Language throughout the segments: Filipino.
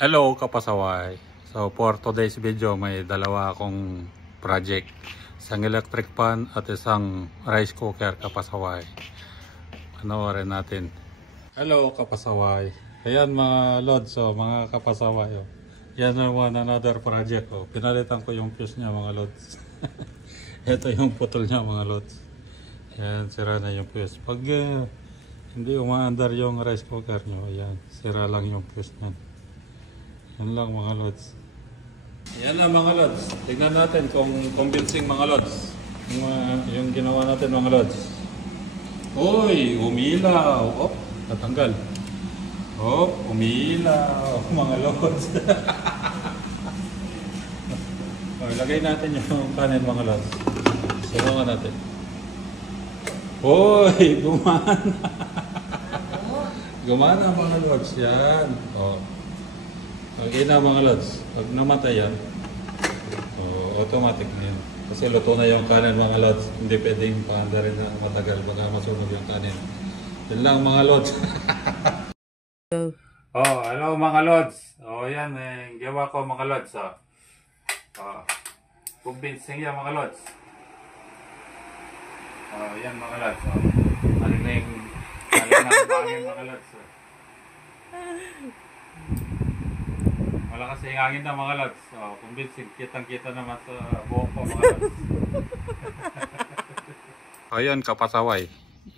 Hello kapasaway. So for today's video may dalawa akong project. Isang electric pan at isang rice cooker kapasaway. Panoorin natin. Hello kapasaway. Ayan mga lods, mga kapasaway. Yan naman another project. Pinalitan ko yung fuse niya mga lods. Ito yung putol niya mga lods. Ayan, sira na yung fuse. Pag hindi umaandar yung rice cooker nyo, ayan, sira lang yung fuse niya. Yan lang mga lods. Yan lang mga lods. Tignan natin kung convincing mga lods. Yung ginawa natin mga lods. Uy, umilaw. Oh, natanggal. Oh, umilaw mga lods. Oh, lagay natin yung kanin mga lods. Subukan natin. Uy, gumana. Gumana mga lods. Yan. Oh. Okay na mga lods, pag namatay yan, automatic na yan. Kasi luto na yung kanin mga lods, hindi pwedeng paanda rin na matagal baka masunog yung kanin. Yan lang mga lods. Hello mga lods. Yan, gawa ko mga lods. Convincing yan mga lods. Yan mga lods. Aling na yung bangin mga lods. Wala kasi hangin na mga lods. Convincing, kitang-kita naman sa buhok ko mga lods. Ayan kapasaway.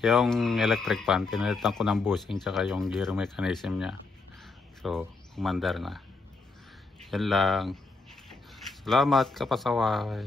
Yung electric pan, pinalitan ko ng bushing tsaka yung gear mechanism niya. So, umandar na. Yan lang. Salamat kapasaway.